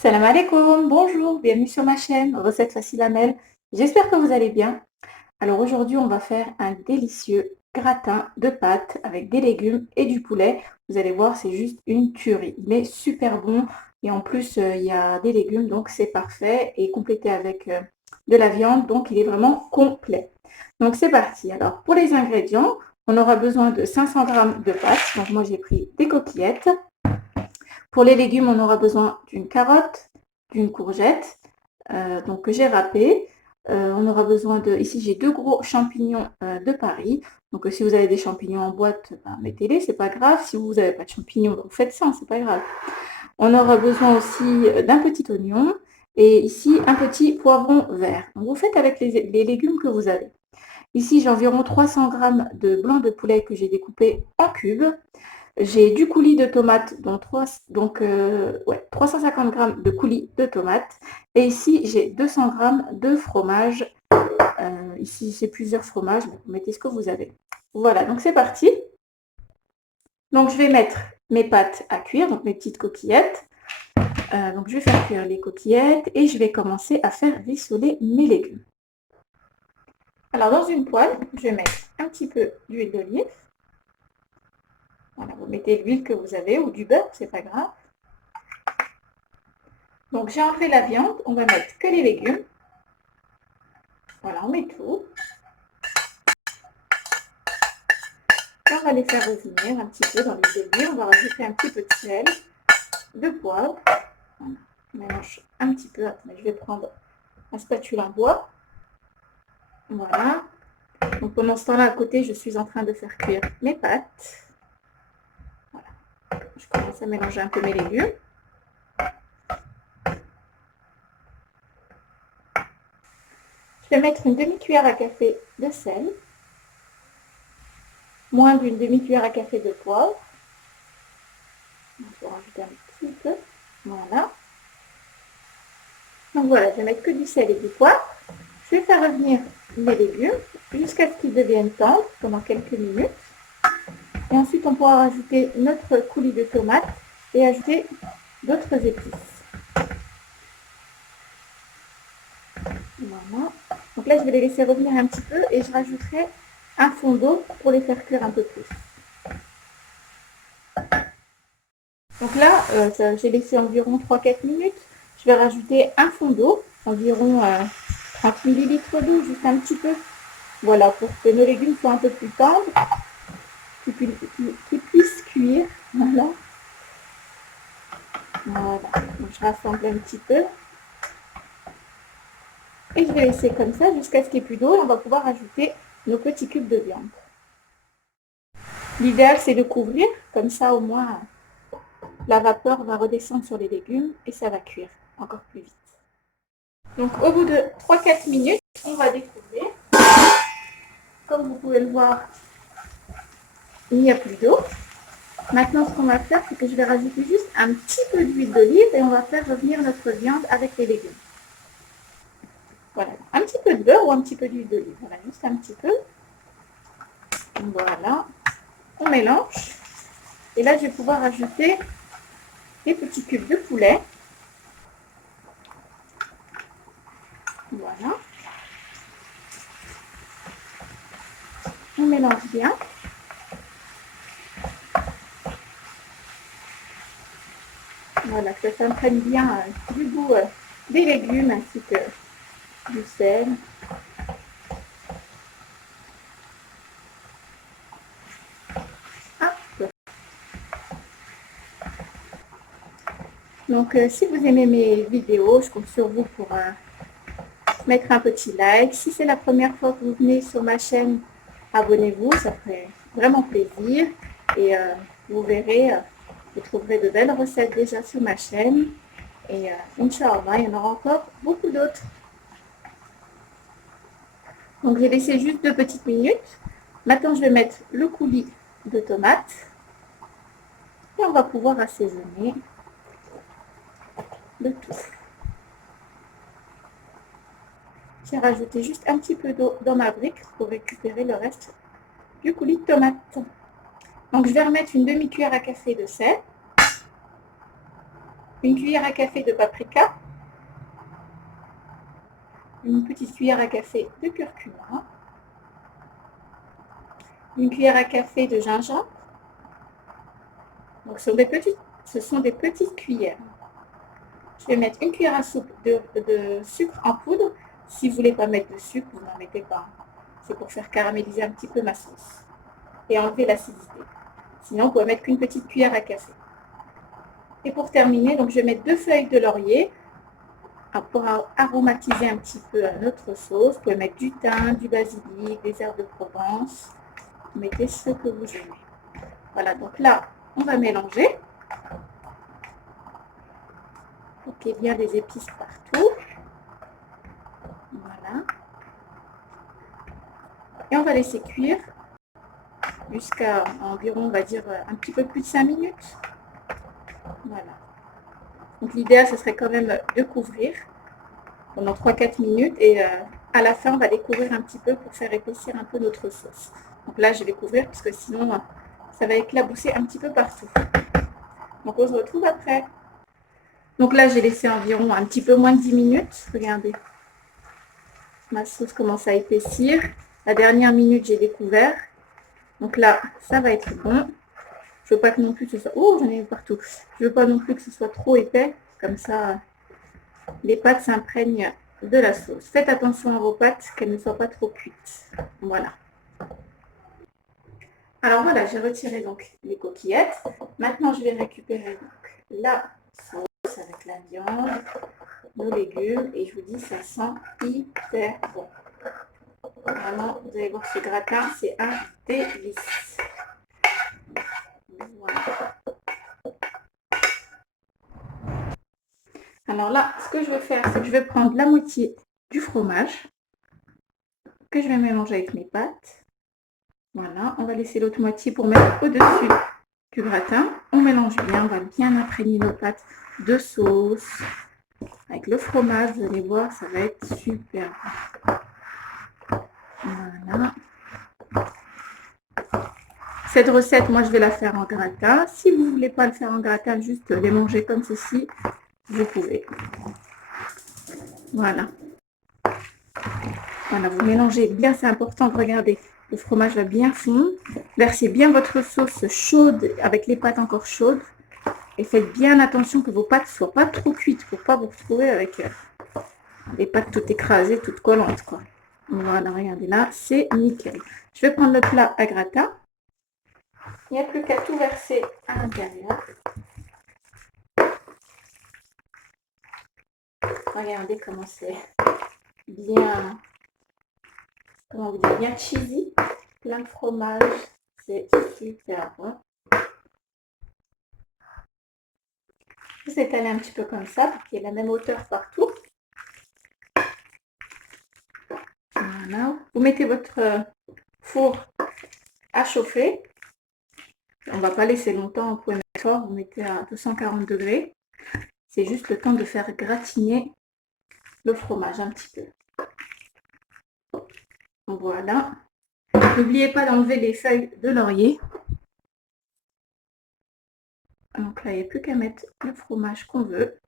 Salam alaikum, bonjour, bienvenue sur ma chaîne, recette facile à Mel. J'espère que vous allez bien. Alors aujourd'hui, on va faire un délicieux gratin de pâtes avec des légumes et du poulet. Vous allez voir, c'est juste une tuerie. Il est super bon et en plus, il y a des légumes, donc c'est parfait et complété avec de la viande, donc il est vraiment complet. Donc c'est parti. Alors pour les ingrédients, on aura besoin de 500 g de pâtes. Donc moi, j'ai pris des coquillettes. Pour les légumes, on aura besoin d'une carotte, d'une courgette, donc que j'ai râpé. On aura besoin de, ici j'ai deux gros champignons de Paris. Donc si vous avez des champignons en boîte, ben, mettez-les, c'est pas grave. Si vous n'avez pas de champignons, donc faites ça, c'est pas grave. On aura besoin aussi d'un petit oignon et ici un petit poivron vert. Donc vous faites avec les légumes que vous avez. Ici j'ai environ 300 g de blanc de poulet que j'ai découpé en cubes. J'ai du coulis de tomates, donc 350 g de coulis de tomates. Et ici, j'ai 200 g de fromage. Ici, j'ai plusieurs fromages, vous mettez ce que vous avez. Voilà, donc c'est parti. Donc, je vais mettre mes pâtes à cuire, donc mes petites coquillettes. Donc, je vais faire cuire les coquillettes et je vais commencer à faire rissoler mes légumes. Alors, dans une poêle, je vais mettre un petit peu d'huile d'olive. Voilà, vous mettez l'huile que vous avez ou du beurre, c'est pas grave. Donc j'ai enlevé la viande, on va mettre que les légumes. Voilà, on met tout. Et on va les faire revenir un petit peu dans l'huile d'olive. On va rajouter un petit peu de sel, de poivre. Voilà, on mélange un petit peu. Attendez, je vais prendre un spatule en bois. Voilà. Donc pendant ce temps-là, à côté, je suis en train de faire cuire mes pâtes. Voilà. Je commence à mélanger un peu mes légumes. Je vais mettre une demi-cuillère à café de sel, moins d'une demi-cuillère à café de poivre. Je vais rajouter un petit peu. Voilà. Donc voilà, je vais mettre que du sel et du poivre. Je vais faire revenir mes légumes jusqu'à ce qu'ils deviennent tendres pendant quelques minutes. Et ensuite, on pourra rajouter notre coulis de tomates et ajouter d'autres épices. Voilà. Donc là, je vais les laisser revenir un petit peu et je rajouterai un fond d'eau pour les faire cuire un peu plus. Donc là, j'ai laissé environ 3-4 minutes. Je vais rajouter un fond d'eau, environ 30 ml d'eau, juste un petit peu. Voilà, pour que nos légumes soient un peu plus tendres, qu'ils puissent cuire. Voilà. Voilà. Donc je rassemble un petit peu. Et je vais laisser comme ça jusqu'à ce qu'il n'y ait plus d'eau et on va pouvoir ajouter nos petits cubes de viande. L'idéal, c'est de couvrir, comme ça au moins la vapeur va redescendre sur les légumes et ça va cuire encore plus vite. Donc au bout de 3-4 minutes, on va découvrir. Comme vous pouvez le voir, il n'y a plus d'eau. Maintenant, ce qu'on va faire, c'est que je vais rajouter juste un petit peu d'huile d'olive et on va faire revenir notre viande avec les légumes. Voilà, un petit peu de beurre ou un petit peu d'huile d'olive. Voilà, juste un petit peu. Voilà, on mélange. Et là, je vais pouvoir ajouter des petits cubes de poulet. Voilà. On mélange bien. Voilà, que ça s'imprègne bien du goût des légumes ainsi que du sel. Hop. Donc, si vous aimez mes vidéos, je compte sur vous pour mettre un petit like. Si c'est la première fois que vous venez sur ma chaîne, abonnez-vous, ça ferait vraiment plaisir. Et vous verrez, vous trouverez de belles recettes déjà sur ma chaîne. Et Inch'Allah, il y en aura encore beaucoup d'autres. Donc j'ai laissé juste 2 petites minutes. Maintenant, je vais mettre le coulis de tomates. Et on va pouvoir assaisonner le tout. J'ai rajouté juste un petit peu d'eau dans ma brique pour récupérer le reste du coulis de tomates. Donc je vais remettre une demi-cuillère à café de sel. une cuillère à café de paprika, une petite cuillère à café de curcuma, une cuillère à café de gingembre. Donc ce sont des petites cuillères. Je vais mettre une cuillère à soupe de sucre en poudre. Si vous ne voulez pas mettre de sucre, vous n'en mettez pas. C'est pour faire caraméliser un petit peu ma sauce et enlever l'acidité. Sinon, vous pouvez mettre qu'une petite cuillère à café. Et pour terminer, donc je vais mettre 2 feuilles de laurier pour aromatiser un petit peu notre sauce. Vous pouvez mettre du thym, du basilic, des herbes de Provence. Vous mettez ce que vous aimez. Voilà, donc là, on va mélanger pour qu'il y ait bien des épices partout. Voilà. Et on va laisser cuire jusqu'à environ, on va dire, un petit peu plus de 5 minutes. Voilà. Donc l'idéal, ce serait quand même de couvrir pendant 3-4 minutes et à la fin, on va découvrir un petit peu pour faire épaissir un peu notre sauce. Donc là, je vais couvrir parce que sinon, ça va éclabousser un petit peu partout. Donc on se retrouve après. Donc là, j'ai laissé environ un petit peu moins de 10 minutes. Regardez, ma sauce commence à épaissir. La dernière minute, j'ai découvert. Donc là, ça va être bon. Je veux pas que non plus que ce soit... Oh, j'en ai eu partout. Je veux pas non plus que ce soit trop épais. Comme ça, les pâtes s'imprègnent de la sauce. Faites attention à vos pâtes, qu'elles ne soient pas trop cuites. Voilà. Alors voilà, j'ai retiré donc les coquillettes. Maintenant, je vais récupérer donc la sauce avec la viande, nos légumes. Et je vous dis, ça sent hyper bon. Vraiment, vous allez voir ce gratin, c'est un délice. Voilà. Alors là, ce que je vais faire, c'est que je vais prendre la moitié du fromage que je vais mélanger avec mes pâtes. Voilà, on va laisser l'autre moitié pour mettre au-dessus du gratin. On mélange bien, on va bien imprégner nos pâtes de sauce. Avec le fromage, vous allez voir, ça va être super bon. Voilà. Cette recette, moi, je vais la faire en gratin. Si vous ne voulez pas le faire en gratin, juste les manger comme ceci, vous pouvez. Voilà. Voilà, vous mélangez bien, c'est important. Regardez, le fromage va bien fondre. Versez bien votre sauce chaude avec les pâtes encore chaudes. Et faites bien attention que vos pâtes ne soient pas trop cuites pour ne pas vous retrouver avec les pâtes toutes écrasées, toutes collantes, quoi. Voilà, regardez là, c'est nickel. Je vais prendre le plat à gratin. Il n'y a plus qu'à tout verser à l'intérieur. Regardez comment c'est bien, comment vous dire, bien cheesy, plein de fromage, c'est super bon. Vous étalez un petit peu comme ça pour qu'il y ait la même hauteur partout. Voilà. Vous mettez votre four à chauffer. On ne va pas laisser longtemps, vous pouvez mettre fort, vous mettez à 240 degrés. C'est juste le temps de faire gratiner le fromage un petit peu. Voilà. N'oubliez pas d'enlever les feuilles de laurier. Donc là, il n'y a plus qu'à mettre le fromage qu'on veut.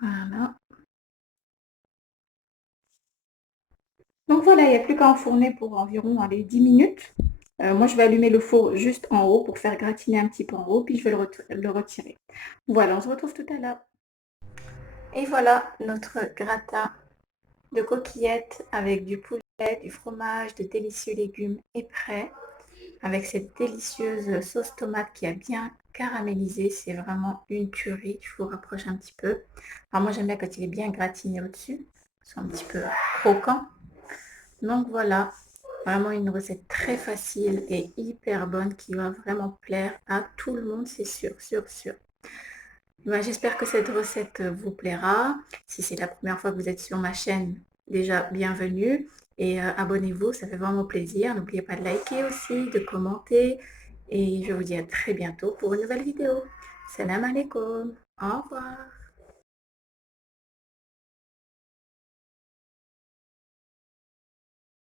Voilà. Donc voilà, il n'y a plus qu'à enfourner pour environ 10 minutes. Moi, je vais allumer le four juste en haut pour faire gratiner un petit peu en haut, puis je vais le retirer. Voilà, on se retrouve tout à l'heure. Et voilà, notre gratin de coquillettes avec du poulet, du fromage, de délicieux légumes est prêt. Avec cette délicieuse sauce tomate qui a bien caramélisé, c'est vraiment une tuerie. Je vous rapproche un petit peu. Alors moi, j'aime bien quand il est bien gratiné au-dessus, c'est un petit peu croquant. Donc voilà, vraiment une recette très facile et hyper bonne qui va vraiment plaire à tout le monde, c'est sûr, sûr, sûr. J'espère que cette recette vous plaira. Si c'est la première fois que vous êtes sur ma chaîne, déjà bienvenue et abonnez-vous, ça fait vraiment plaisir. N'oubliez pas de liker aussi, de commenter et je vous dis à très bientôt pour une nouvelle vidéo. Salam alaikum, au revoir.